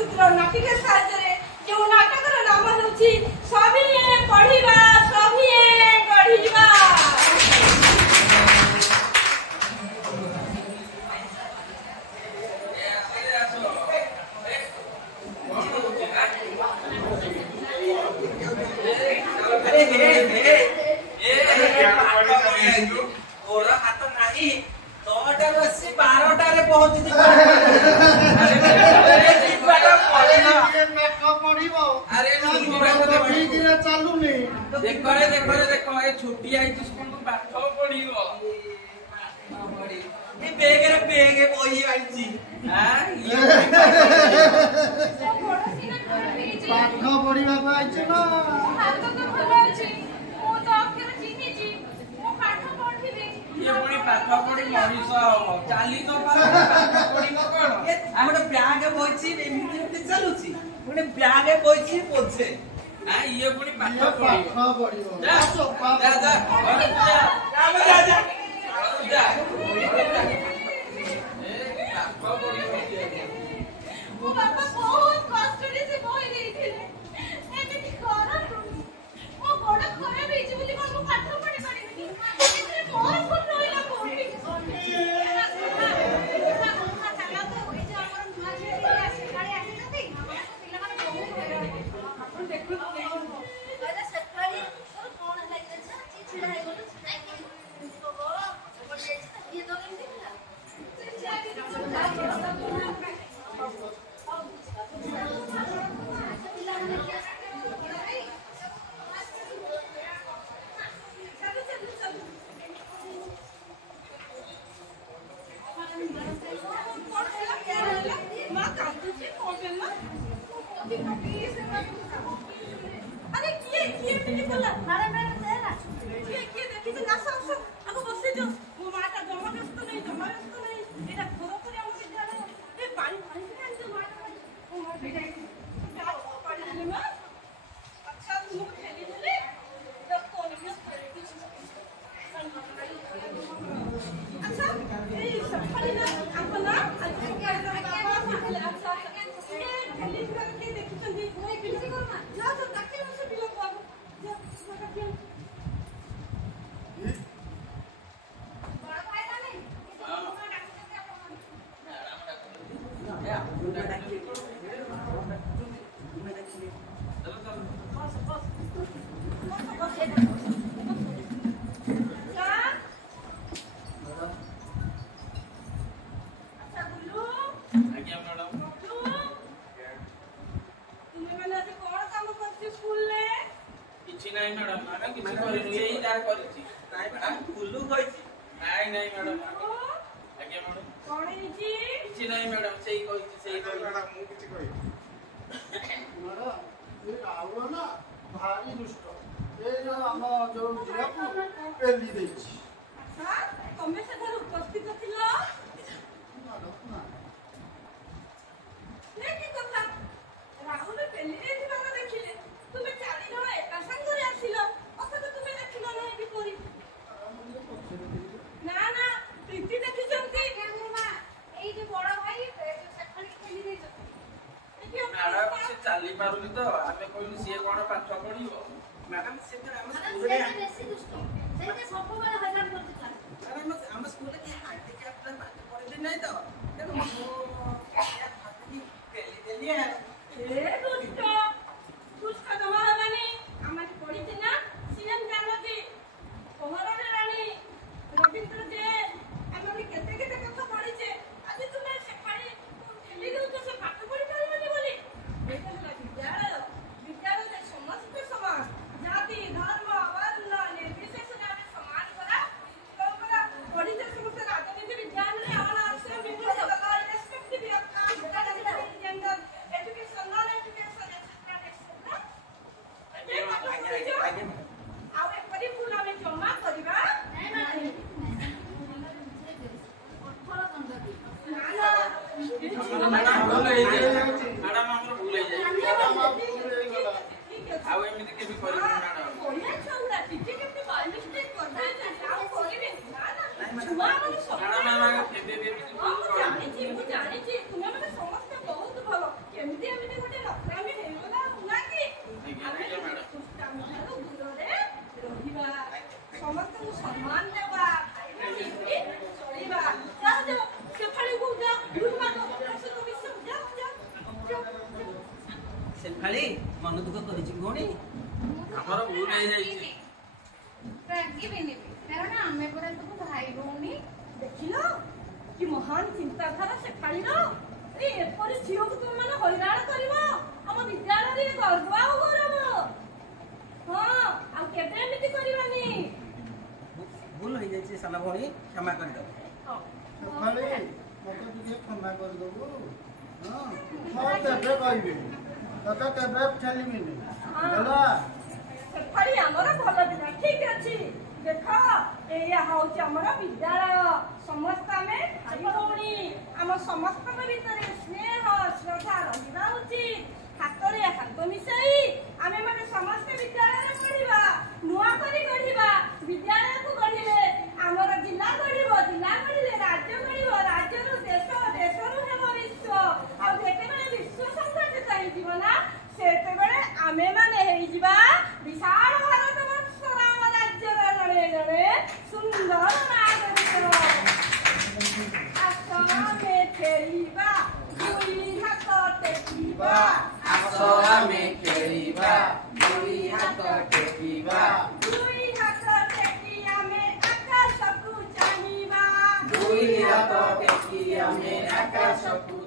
ক্ষুদ্র নাটিকা সাহায্যে যে নাটকর নাম হচ্ছে সভিয়ে পড়িবা সভিয়ে গঢ়িবা। छुट्टी आई स्कूल को पाठ पढ़िबो ए बेगे बही आइची हां पाठ पढ़िबा को आइछ ना हाथ तो भलो अछि मो तो अक्षर चिन्हिची मो पाठ पढ़िबे ये पुणी पाठ पढ़ी मनीष हो चाली तो पाठ पढ़ी कोन हमरे ब्याग बोइची एमिति चलुची पुणी ब्याग बोइची पोछे हां ये पुणी पाठ पढ़िबो जा मो बाबा बहुत कष्ट से बोई देथिले एमिति करत मो गोड़ खराब हेछि बोली कोन मो पाठ पढ़ि पारिबिनी एथिरे मोर फुट रहिला कोठी अरे किए मिली बोला अरे मैं ना किए देखि तो नासा आसो आगो बसे जो मो माटा जमा व्यस्त नहीं एटा घर पर हम विद्यालय ए पानी कान जो माटा ओ मोर बेटा जाओ पानी ले मां अच्छा तुम खेली ले दस तो नहीं अच्छा ए सफाई ना अपना अच्छा ये खेली करके देखि चंदी कोई बिल्कुल करना जा तो ताकि मुझे बिलो को जा उसका क्या बड़ा भाई का नहीं नहीं मैडम आमे किछि करिनु एई तार करिछि नाही मैडम कुल्लू कहिछि नहीं मैडम आज्ञा मैडम कोन हिची किछि नहीं मैडम सेई कहिछि सेई मैडम मु किछि कहि मैडम ये आवरो ना भारी दुष्ट ए जो हम जो जियापु पेली देछि अच्छा तमे से उपस्थित थिलो मैडम ना लेकिन कथा राहुल पेली देथिबा देखिले तुमे चारि जण एका संगरे आसिलो अथवा तुमे देखिलो नाही बिपरी ना ना प्रीति देखि जंती मां एई जे बड़ा भाई सेखणी खेली देछ मैडम से चाली पारुनी तो आमे कोइनु से कोन पाठ पढिबो मैडम से तो हम स्कूल रे बेसी दुष्ट सेते सब बेला हैरान करतिला मैडम हम स्कूल के हैंडीकैप रे पाठ पढि नहीं तो देखो पेली देली है ए दुष्ट दुष्ट दमा हमानी हमारी पढ़ी थी ना सीएम जानती कोहरा रानी रविंद्र जे हमारी केते केते कथा पढ़ी छे आज तुमे से पढ़ी खेली दउ तो से पाठ पढ़ी पारिबनी बोली एटा हला विद्यालय रे समस्त समान जाति धर्म वर्ण निर्विशेष जाने समान करा करा पढ़ी जे समस्त राजनीति विज्ञान रे आला से विभिन्न प्रकार respective gender education non education आवे परिपूर्ण में जमा करबा नहीं माने मैडम भूल होई जाय मैडम हमर भूल होई जाय आउ एमिति के भी करिबो मैडम ओया छौरा टिके केते बाल मिस्टेक कर दे जाओ करिबे ना छुआ माने सब मैडम हम केबे भी मु जानि छी तुमे माने समस्त बहुत भलो केमिति ଖାଲି ମନ ଦୁଃଖ କରିଛି ଭଉଣୀ ଆମର ଭୁଲ ହେଇଯାଇଛି ରାଗିବିନି କାରଣ ଆମେ ପରା ସବୁ ଭାଇ ଭଉଣୀ। ଦେଖିଲ କି ମହାନ ଚିନ୍ତାଧାରା ସେଠାଳିର। ଏପରି ଝିଅକୁ ତୁମେ ମାନେ ହଇରାଣ କରିବ ଆମ ବିଦ୍ୟାଳୟରେ ଗର୍ବ ଆଉ ଗୌରବ। ହଁ ଆଉ କେବେ ଏମିତି କରିବାନି। ଭୁଲ ହେଇଯାଇଛି ସାନ ଭଉଣୀ କ୍ଷମା କରିଦେବ। ଖାଲି ମତେ ଟିକେ କ୍ଷମା କରିଦବୁ। ହଁ ମୁଁ କେବେ କହିବିନି ତତେ କେବେ ଛାଡ଼ିବିନି ହେଲା। ସେଠାଳି ଆମର ଭଲ ପିଲା ଠିକ ଅଛି। ଦେଖ ଏଇଆ ହଉଛି ଆମର ବିଦ୍ୟାଳୟ। ସମସ୍ତେ ଆମେ ଭାଇ ଭଉଣୀ। ଆମ ସମସ୍ତଙ୍କ ଭିତରେ ସ୍ନେହ ଶ୍ରଦ୍ଧା ରହିବା ଉଚିତ। ହାତରେ ହାତ ମିଶାଇ ଆମେ ମାନେ ସମସ୍ତେ ବିଦ୍ୟାଳୟରେ ପଢିବା। ନୂଆ କରି ଗଢିବା। ବିଦ୍ୟାଳୟକୁ ଗଢିଲେ ଆମର ଜିଲ୍ଲା ଗଢିବ। ଜିଲ୍ଲା ଗଢିଲେ ରାଜ୍ୟ ଗଢିବ। ରାଜ୍ୟରୁ ଦେଶ, ଦେଶରୁ ହେବ ବିଶ୍ୱ। ଆଉ ଯେତେବେଳେ ବିଶ୍ୱ ସଂଗଠିତ ହେଇଯିବ ନା ସେତେବେଳେ ଆମେ ମାନେ ହେଇଯିବା ବିଶାଳ ଭାରତ ବର୍ଷର ଆମ ରାଜ୍ୟର ଜଣେ ଜଣେ ସୁନ୍ଦର ନାଗରିକ। ଆସ ଆମେ ଖେଳିବା ଦୁଇ ହାତ ଟେକିବା। ଆସ ଆମେ ଖେଳିବା ଦୁଇ ହାତ ଟେକିବା। ଦୁଇ ହାତ ଟେକି ଆମେ ଆକାଶକୁ ଚାହିଁବା। ଦୁଇ ହାତ ଟେକି ଆମେ ଆକାଶକୁ